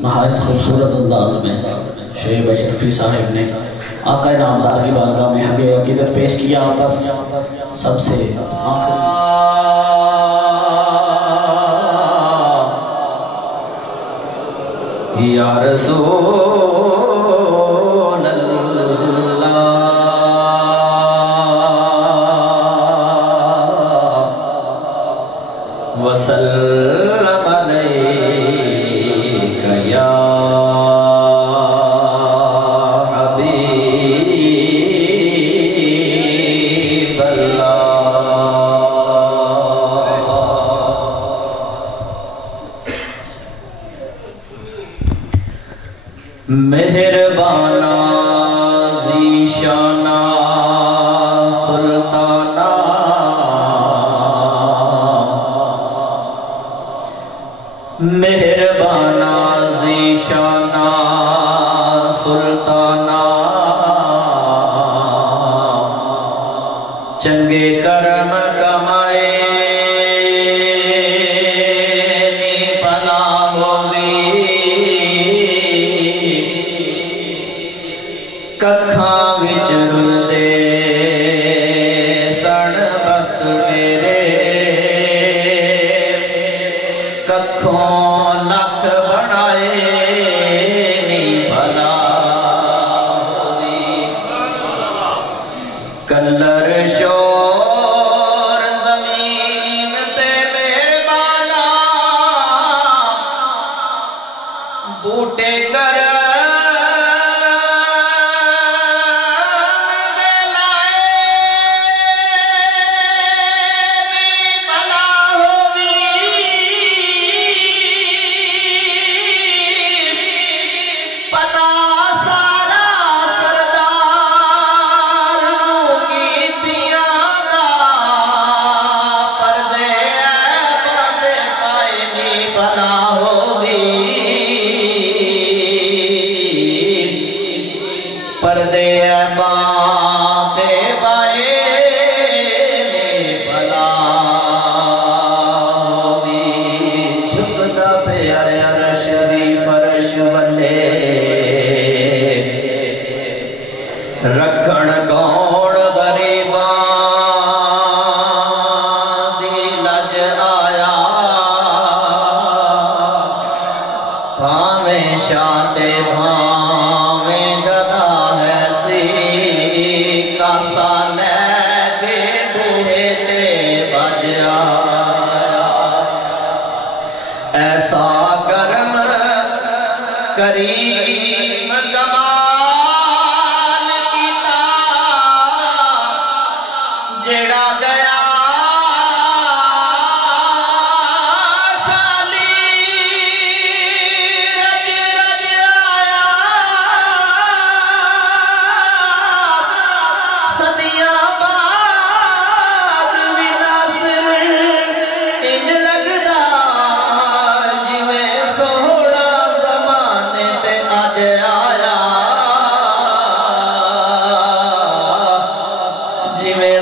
نہایت خوبصورت انداز میں شعیب اشرفی صاحب نے آقا نامدار کی بارگاہ میں ہدیہ عقیدت پیش کیا. بس سب سے آخر یا رسول اللہ وسلم علیک یا حبیب اللہ. مہربانا ذیشانا سلطانا مہربانا ذیشانا سلطانا چنگے کرم کمائے نی پلا ہوگی ککھاں وچ رل دے سن بخت میرے ککھوں لکھ بنائے نی بھلا ہوگی. کلر شور زمین تے مہربانا بوٹے کر پردے بانتے بائے بلا ہوگی. جھکتا پہ عرش دی فرش والے رکھن کون غریباں دی لج آیا بھاویں شاہ تے بھاویں گدا کاسا لے کے بوہے تے بجیا ایسا کرم کریم کمال کیتا جڑا گیا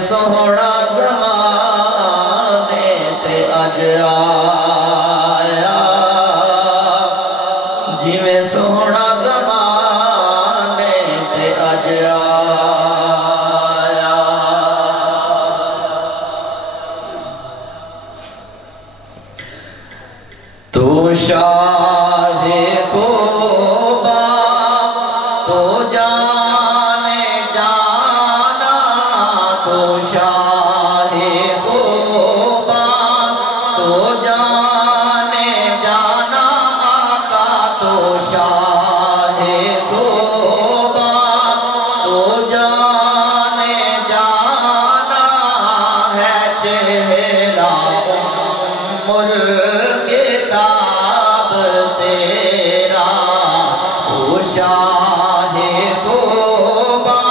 سوہنا زمانے تے اج آیا جی میں سوہنا زمانے تے اج آیا. تو شاہ خوبا تو جانے جانا تو شاہ خوبا تو جانے جانا آقا تو شاہ خوبا تو جانے جانا ہے چہرہ الکتاب تیرا تو شاہ خوبا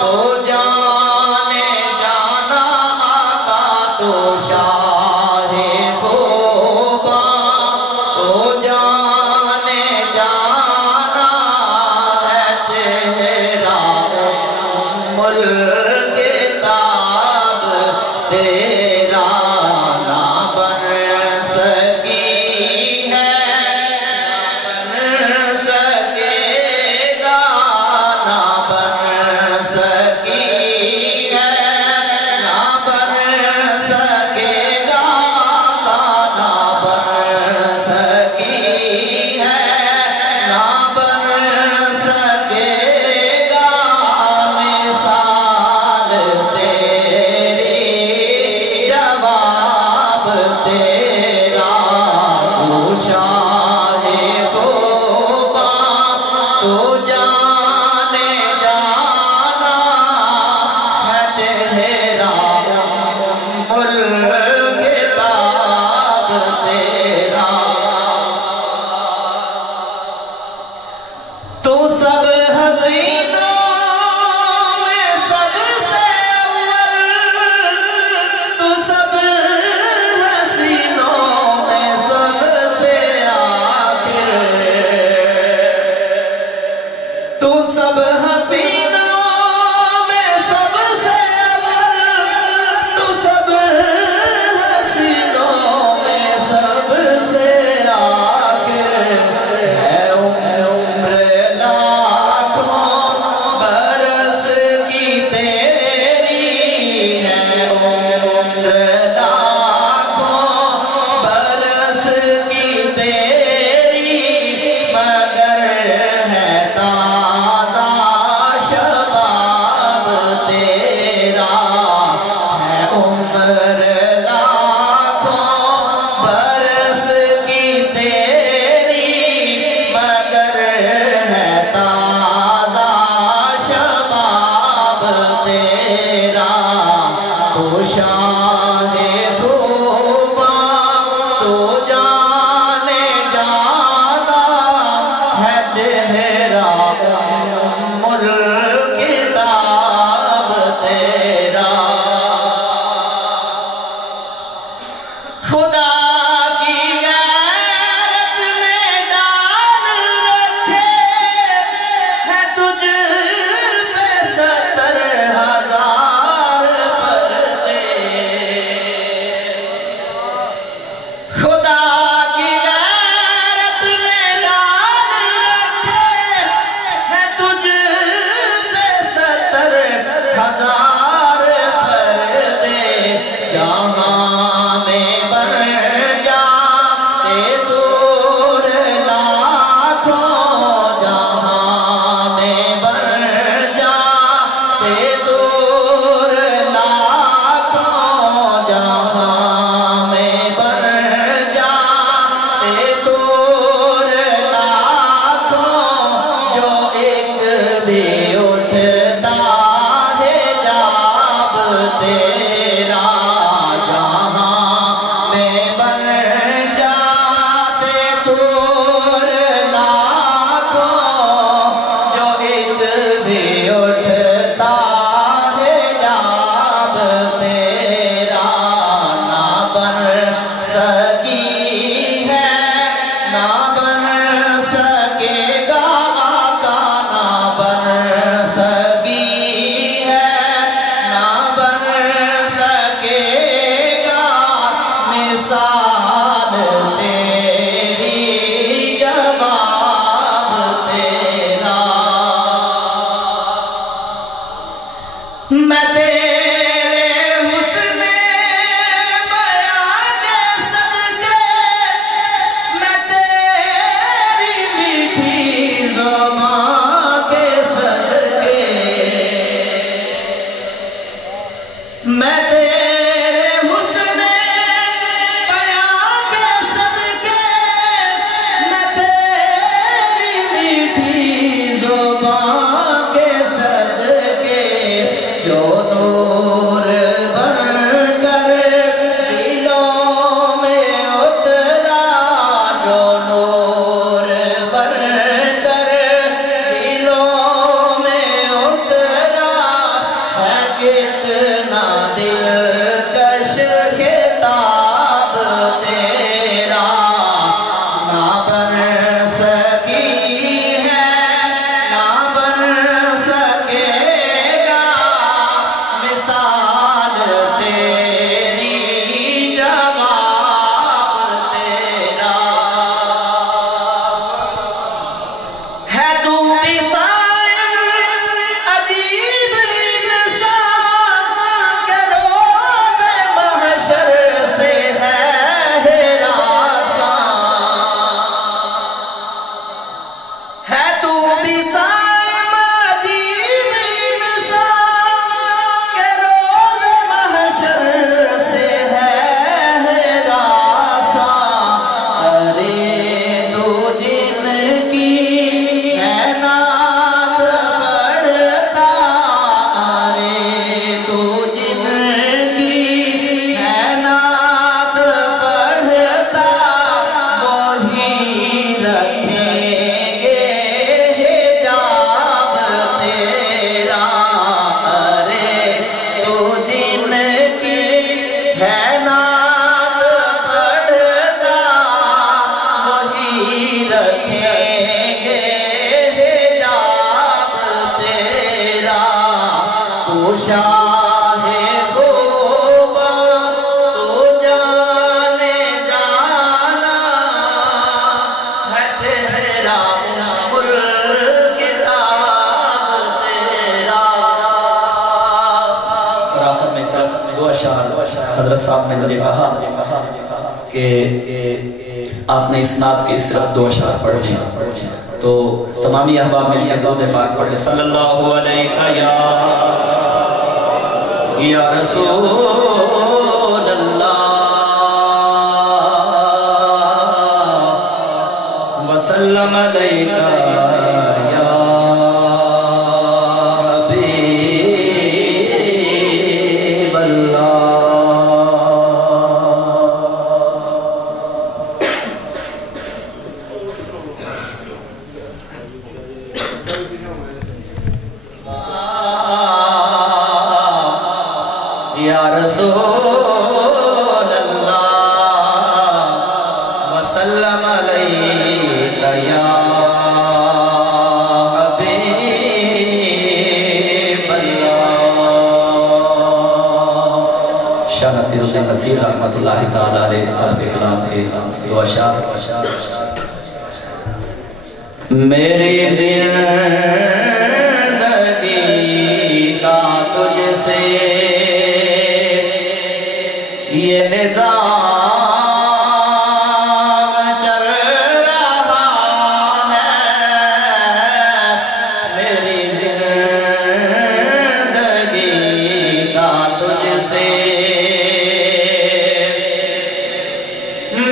تو جانے جانا آقا تو شاہ خوبا تو جانے جانا ہے چہرہ الکتاب تیرا نہ بن سکی ہے شاہ خوباں تو جانے جانا ہے چہرہ ملک تاب تیرا تو سب حسینوں میں سب سے اول تو سب حسینوں میں سب سے آخر تو سب حسینوں میں سب سے اول تو سب حسینوں میں سب سے آخر ہے عمر لاکھوں برس کی تیری ہے عمر لاکھوں برس کی تیری مگر ہے تازہ شباب تیرا ہے عمر لاکھوں برس کی تیری مگر ہے تازہ شباب تیرا تو شاہ خوباں تو جانے جانا ہے چہرہ ملک تاب تیرا خدا کی غیرت نے ڈال رکھے ہے تجھ پہ 70,000 پردے خدا کی غیرت نے ڈال رکھے ہے تجھ پہ 70,000 پردے جہاں میں بن جاتے دور لاکھوں جہاں میں بن جاتے دور لاکھوں جہاں میں بن جاتے دور لاکھوں جو ایک بھی اٹھتا ہے جاب تیرا جہاں میں بن جاتے دور لاکھوں جو ایک بھی اٹھتا ہے جاب تیرا نہ بن سکی ہے نہ بن سکے گا آقا نہ بن سکی ہے نہ بن سکے گا مثال تیری جواب تیرا میں تیرے حسن بیاں کے صدقے میں تیرے حضرت صاحب نے مجھے کہا کہ آپ نے اسناد کے صرف 2 اشعار پڑھنے تو تمامی احباب مل کے درود پاک پڑھ لیں صلی اللہ علیہ یا رسول اللہ وسلم علیہ یا رسول اللہ وسلم علیہ یا حبیب اللہ شاہ نصیر الدین نصیر رحمت اللہ تعالیٰ علیہ آپ کے کلام کے 2 اشعار میری زندگی کا تجھ سے یہ نظام چل رہا ہے میری زندگی کا تجھ سے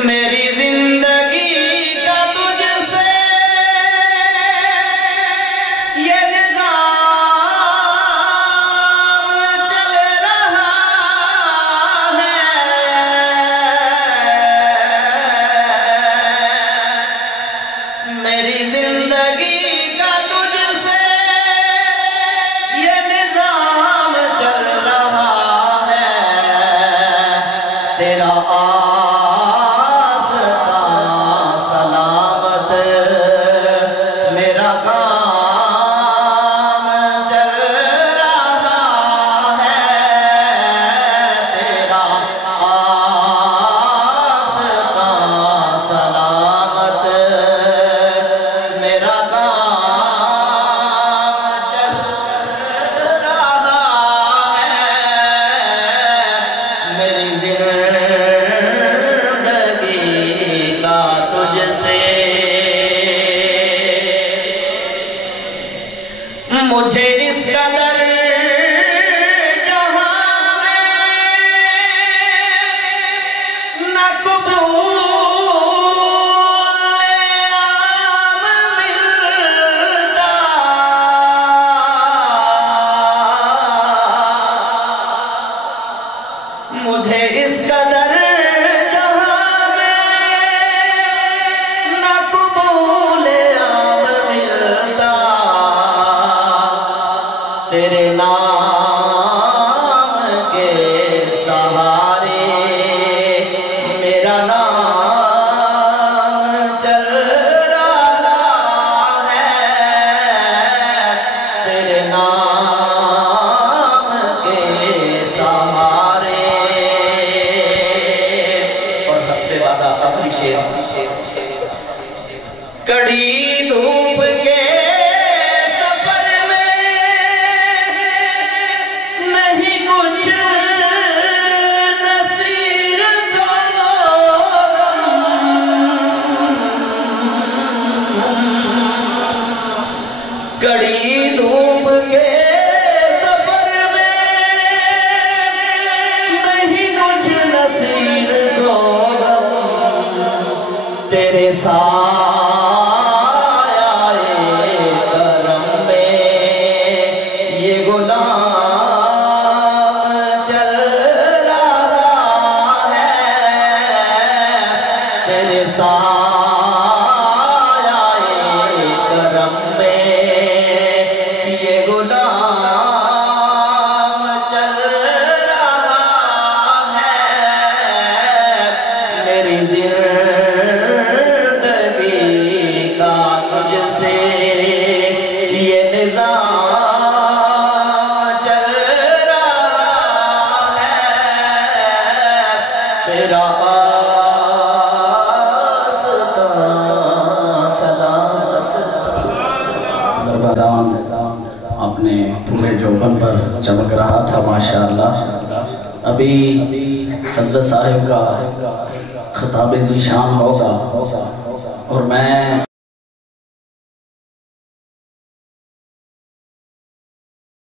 میری زندگی کا تجھ سے یہ نظام چل رہا میری زندگی کا تجھ سے یہ نظام چل رہا ہے تیرا آستان سلامت میرا کام چل رہا ہے تیرا آستان سلامت میرا کام چل رہا ہے میری زندگی کا تجھ سے مجھے اس قدر جہاں میں نہ قبول عام ملتا مجھے اس قدر جہاں میں نہ قبول عام ملتا تیرے نام کے سہارے میرا نام چل رہا ہے تیرے نام کے سہارے اور حسب وعدہ آخری شعر کڑی دھوپ کے سفر میں نہیں کچھ نصیر دو کڑی دھوپ کے سفر میں نہیں کچھ نصیر دو تیرے سایہ کرم میں یہ غلام چل رہا ہے تیرے سایہ اپنے پورے جوبن پر چمک رہا تھا ماشاءاللہ۔ ابھی حضرت صاحب کا خطاب ذیشان ہوگا اور میں